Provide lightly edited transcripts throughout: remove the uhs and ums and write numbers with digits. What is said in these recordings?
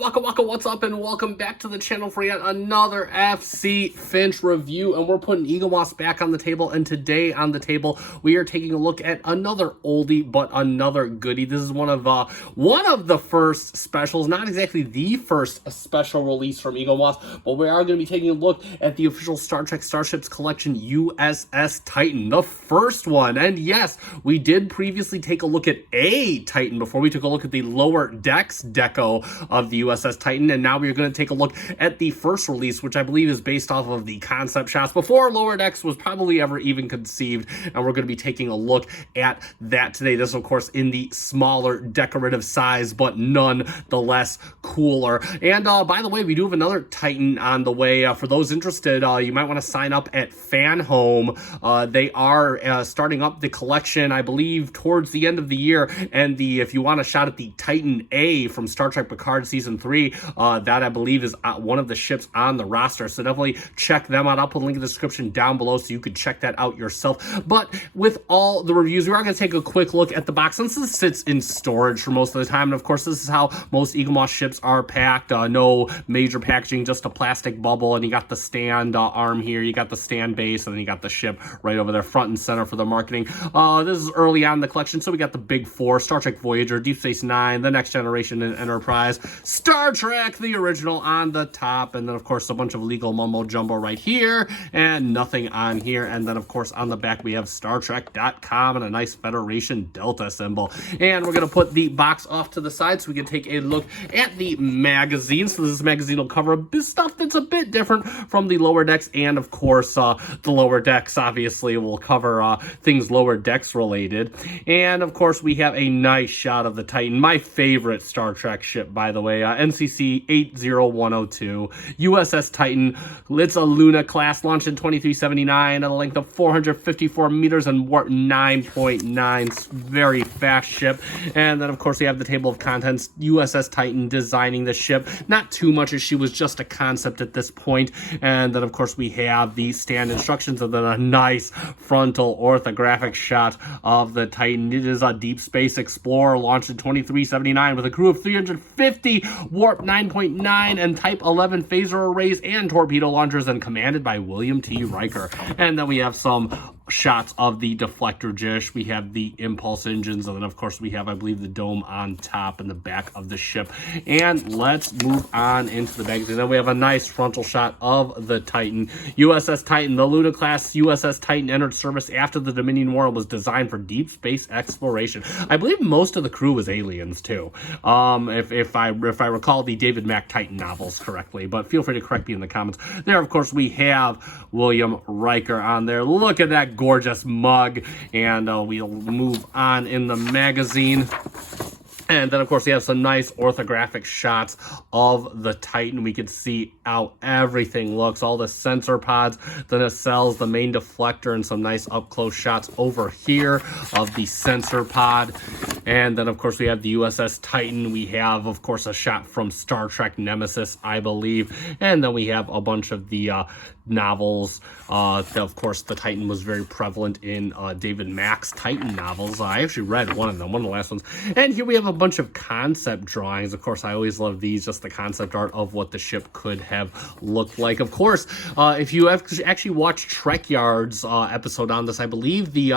Waka, what's up, and welcome back to the channel for yet another FC Finch review, and we're putting Eaglemoss back on the table, and today on the table, we are taking a look at another oldie, but another goodie. This is one of the first specials, not exactly the first special release from Eaglemoss, but we are going to be taking a look at the official Star Trek Starships Collection U.S.S. Titan, the first one, and yes, we did previously take a look at a Titan before we took a look at the lower decks deco of the U.S.S. Titan, and now we're going to take a look at the first release, which I believe is based off of the concept shots before lower decks was probably ever even conceived, and we're going to be taking a look at that today. This is, of course, in the smaller decorative size, but nonetheless cooler. And by the way, we do have another Titan on the way. For those interested, you might want to sign up at Fan Home. They are starting up the collection, I believe, towards the end of the year, and if you want a shot at the Titan A from Star Trek Picard Season 3, that I believe is one of the ships on the roster, so definitely check them out. I'll put a link in the description down below so you could check that out yourself. But with all the reviews, we are going to take a quick look at the box, since this sits in storage for most of the time, and of course this is how most Eaglemoss ships are packed. No major packaging, just a plastic bubble, and you got the stand arm here, you got the stand base, and then you got the ship right over there front and center for the marketing. This is early on in the collection, so we got the big four: Star Trek Voyager, Deep Space Nine, The Next Generation, and Enterprise, Star Trek the original on the top, and then of course a bunch of legal mumbo jumbo right here, and nothing on here. And then of course on the back we have StarTrek.com and a nice Federation Delta symbol. And we're going to put the box off to the side so we can take a look at the magazine. So this magazine will cover stuff that's a bit different from the lower decks, and of course the lower decks obviously will cover things lower decks related. And of course we have a nice shot of the Titan, my favorite Star Trek ship, by the way, NCC 80102, U.S.S. Titan. It's a Luna class, launched in 2379 at a length of 454 meters and warp 9.9. Very fast ship. And then of course we have the table of contents: U.S.S. Titan designing the ship, not too much as she was just a concept at this point. And then of course we have the stand instructions, and then a nice frontal orthographic shot of the Titan. It is a deep space explorer, launched in 2379 with a crew of 350, warp 9.9, and type 11 phaser arrays and torpedo launchers, and commanded by William T. Riker. And then we have some shots of the deflector dish, we have the impulse engines, and then of course we have, I believe, the dome on top and the back of the ship. And let's move on into the magazine. Then we have a nice frontal shot of the Titan, USS Titan. The Luna class USS Titan entered service after the Dominion War and was designed for deep space exploration. I believe most of the crew was aliens too, if I recall the David Mack Titan novels correctly, but feel free to correct me in the comments. There of course we have William Riker on there. Look at that gorgeous mug. And we'll move on in the magazine. And then, of course, we have some nice orthographic shots of the Titan. We can see how everything looks, all the sensor pods, the nacelles, the main deflector, and some nice up-close shots over here of the sensor pod. And then, of course, we have the USS Titan. We have, of course, a shot from Star Trek Nemesis, I believe. And then we have a bunch of the novels. Of course, the Titan was very prevalent in David Mack's Titan novels. I actually read one of them, one of the last ones. And here we have a bunch of concept drawings. Of course, I always love these, just the concept art of what the ship could have looked like. Of course, if you have actually watched Trek Yard's episode on this, I believe the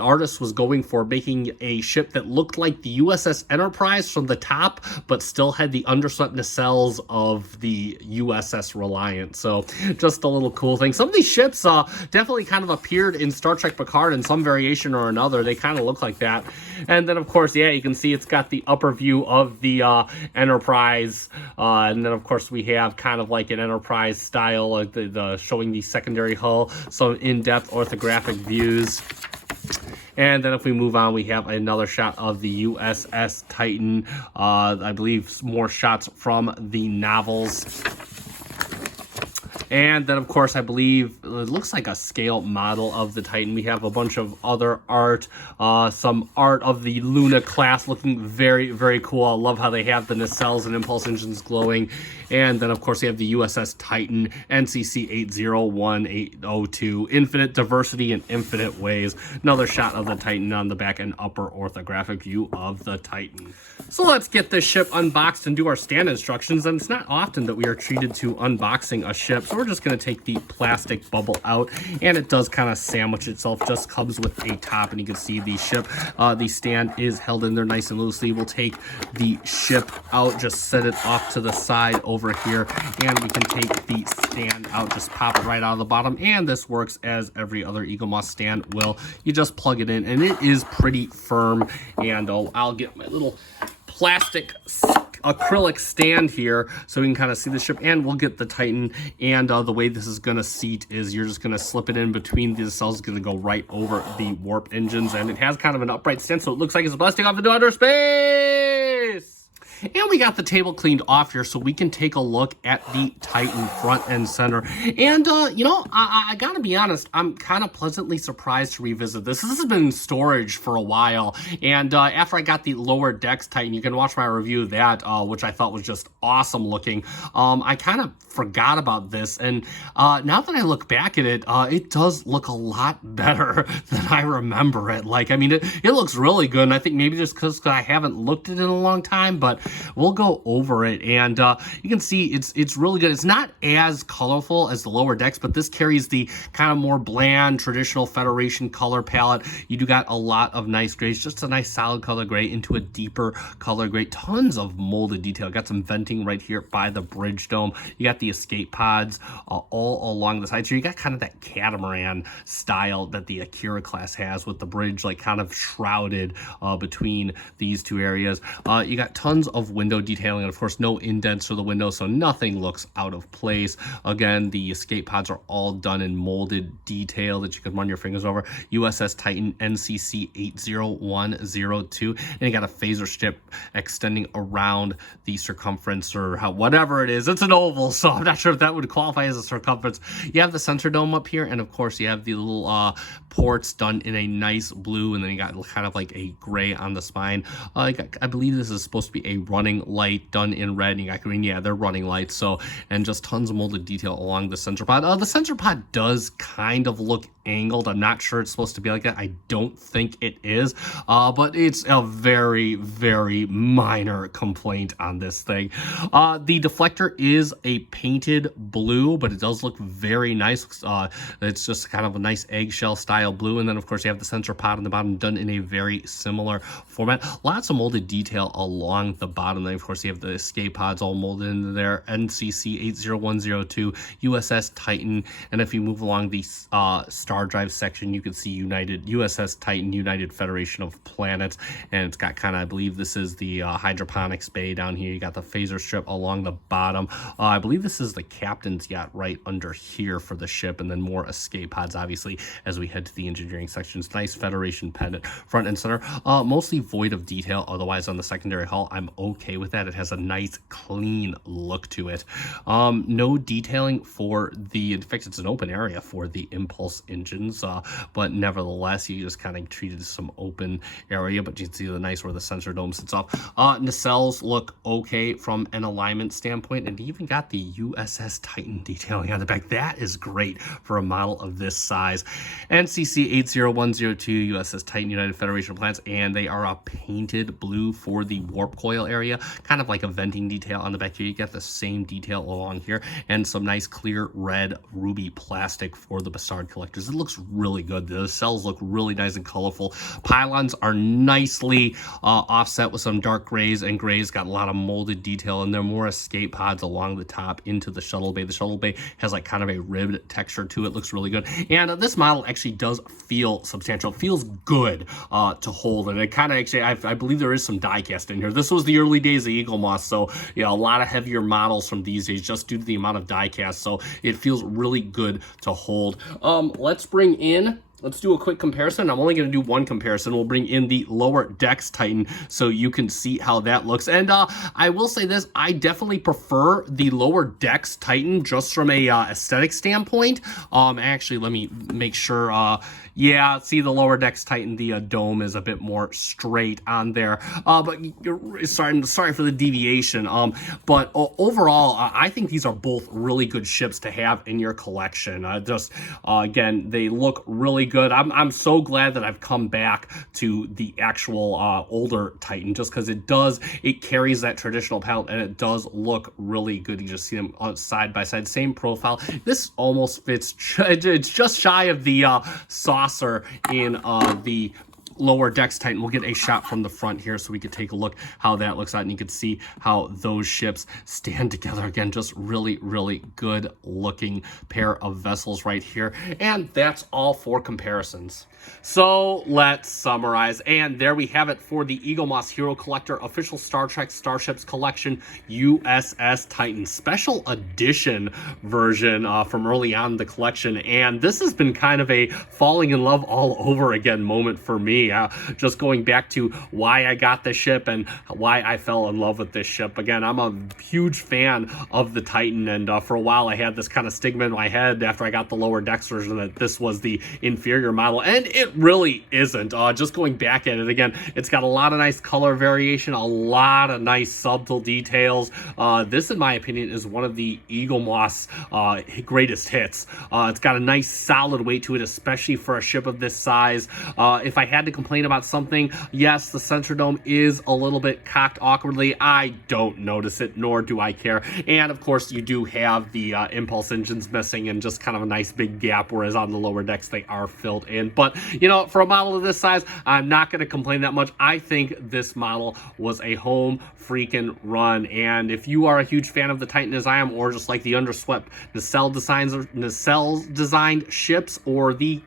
artist was going for making a ship that looked like the USS Enterprise from the top, but still had the underswept nacelles of the USS Reliant. So just a little cool thing. Some of these ships definitely kind of appeared in Star Trek Picard in some variation or another. They kind of look like that. And then, of course, yeah, you can see it's got the upper view of the Enterprise, and then of course we have kind of like an Enterprise style, like the showing the secondary hull, some in-depth orthographic views. And then if we move on, we have another shot of the USS Titan. I believe more shots from the novels. And then, of course, I believe it looks like a scale model of the Titan. We have a bunch of other art, some art of the Luna class looking very, very cool. I love how they have the nacelles and impulse engines glowing. And then, of course, you have the U.S.S. Titan NCC 801802, infinite diversity in infinite ways. Another shot of the Titan on the back and upper orthographic view of the Titan. So let's get this ship unboxed and do our stand instructions. And it's not often that we are treated to unboxing a ship, so we're just going to take the plastic bubble out, and it does kind of sandwich itself. Just comes with a top, and you can see the ship, the stand is held in there nice and loosely. We'll take the ship out, just set it off to the side over here, and we can take the stand out, just pop it right out of the bottom. And this works as every other Eaglemoss stand will. You just plug it in, and it is pretty firm. And I'll get my little plastic acrylic stand here so we can kind of see the ship, and we'll get the Titan. And the way this is going to seat is you're just going to slip it in between these cells. It's going to go right over the warp engines, and it has kind of an upright stand, so it looks like it's blasting off into outer space. And we got the table cleaned off here so we can take a look at the Titan front and center. And, you know, I gotta be honest, I'm kind of pleasantly surprised to revisit this. This has been in storage for a while. And after I got the lower decks Titan, you can watch my review of that, which I thought was just awesome looking. I kind of forgot about this. And now that I look back at it, it does look a lot better than I remember it. Like, I mean, it looks really good. And I think maybe just because I haven't looked at it in a long time, but we'll go over it. And you can see it's really good. It's not as colorful as the lower decks, but this carries the kind of more bland traditional Federation color palette. You do got a lot of nice grays, just a nice solid color gray into a deeper color gray. Tons of molded detail. Got some venting right here by the bridge dome. You got the escape pods all along the side. So you got kind of that catamaran style that the Akira class has, with the bridge like kind of shrouded between these two areas. You got tons of window detailing, and of course no indents for the window, so nothing looks out of place. Again, the escape pods are all done in molded detail that you can run your fingers over. U.S.S. Titan NCC 80102, and you got a phaser strip extending around the circumference, or whatever it is. It's an oval, so I'm not sure if that would qualify as a circumference. You have the sensor dome up here, and of course you have the little ports done in a nice blue, and then you got kind of like a gray on the spine. I believe this is supposed to be a running light done in red, and you got green. Yeah, they're running lights. So, and just tons of molded detail along the sensor pod. The sensor pod does kind of look angled. I'm not sure it's supposed to be like that. I don't think it is, but it's a very, very minor complaint on this thing. The deflector is a painted blue, but it does look very nice. It's just kind of a nice eggshell style blue. And then of course you have the sensor pod on the bottom done in a very similar format. Lots of molded detail along the bottom. Then of course you have the escape pods all molded into there. NCC 80102, U.S.S. Titan. And if you move along the star drive section, you can see U.S.S. Titan, United Federation of Planets. And it's got kind of, I believe this is the hydroponics bay down here. You got the phaser strip along the bottom. I believe this is the captain's yacht right under here for the ship, and then more escape pods obviously as we head to the engineering sections. Nice Federation pendant front and center, mostly void of detail. Otherwise on the secondary hull, I'm okay with that. It has a nice clean look to it. No detailing for the, in fact it's an open area for the impulse engines, but nevertheless you just kind of treated as some open area. But you can see the nice where the sensor dome sits off. Nacelles look okay from an alignment standpoint, and even got the U.S.S. Titan detailing on the back. That is great for a model of this size. NCC 80102, U.S.S. Titan, United Federation of Planets, and they are a painted blue for the warp coil area, kind of like a venting detail on the back here. You get the same detail along here, and some nice clear red ruby plastic for the Bastard collectors. It looks really good. The cells look really nice and colorful. Pylons are nicely offset with some dark grays and grays. Got a lot of molded detail, and there are more escape pods along the top into the shuttle bay. The shuttle bay has like kind of a ribbed texture to it. Looks really good. And this model actually does feel substantial. It feels good to hold, and it kind of actually, I believe there is some die cast in here. This was the early days of Eaglemoss, so yeah, a lot of heavier models from these days just due to the amount of die cast, so it feels really good to hold. Let's bring in Let's do a quick comparison. I'm only going to do one comparison. We'll bring in the lower decks Titan so you can see how that looks. And I will say this, I definitely prefer the lower decks Titan just from a aesthetic standpoint. Actually, let me make sure. Yeah, see the lower decks Titan, the dome is a bit more straight on there. But sorry for the deviation. But overall, I think these are both really good ships to have in your collection. Again, they look really good. I'm so glad that I've come back to the actual older Titan, just because it carries that traditional palette and it does look really good. You just see them side by side, same profile. This almost fits. It's just shy of the saucer in the lower decks Titan. We'll get a shot from the front here so we could take a look how that looks out, and you can see how those ships stand together. Again, just really, really good looking pair of vessels right here. And that's all for comparisons. So let's summarize, and there we have it for the Eaglemoss Hero Collector official Star Trek Starships Collection U.S.S. Titan Special Edition version from early on in the collection. And this has been kind of a falling in love all over again moment for me. Just going back to why I got this ship and why I fell in love with this ship. Again, I'm a huge fan of the Titan, and for a while I had this kind of stigma in my head after I got the lower decks version that this was the inferior model, and it really isn't. Just going back at it again, it's got a lot of nice color variation, a lot of nice subtle details. This, in my opinion, is one of the Eaglemoss greatest hits. It's got a nice solid weight to it, especially for a ship of this size. If I had to complain about something, yes, the center dome is a little bit cocked awkwardly. I don't notice it, nor do I care. And of course, you do have the impulse engines missing and just kind of a nice big gap, whereas on the lower decks they are filled in. But you know, for a model of this size, I'm not going to complain that much. I think this model was a home freaking run. And if you are a huge fan of the Titan as I am, or just like the underswept nacelle designed ships, or the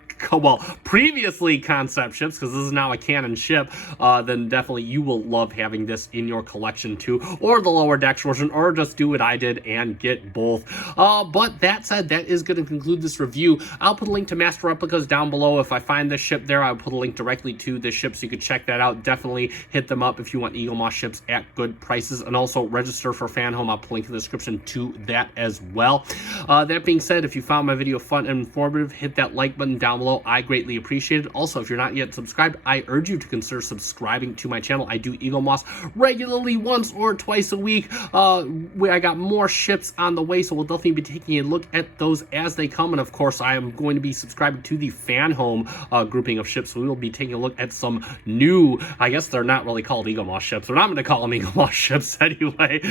previously concept ships, because this is now a canon ship, then definitely you will love having this in your collection too, or the lower decks version, or just do what I did and get both. But that said, that is going to conclude this review. I'll put a link to Master Replicas down below. If I find this ship there, I'll put a link directly to this ship so you can check that out. Definitely hit them up if you want Eaglemoss ships at good prices, and also register for Fan Home. I'll put a link in the description to that as well. That being said, if you found my video fun and informative, hit that like button down below. I greatly appreciate it. Also, if you're not yet subscribed, I urge you to consider subscribing to my channel. I do Eaglemoss regularly once or twice a week, where I got more ships on the way, so we'll definitely be taking a look at those as they come. And of course, I am going to be subscribing to the Fan Home grouping of ships, so we will be taking a look at some new, I guess they're not really called Eaglemoss ships, but I'm going to call them Eaglemoss ships anyway,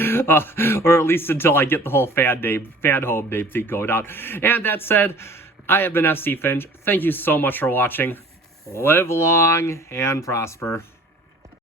or at least until I get the whole Fan Home name thing going out. And that said, I have been FC Finch. Thank you so much for watching. Live long and prosper.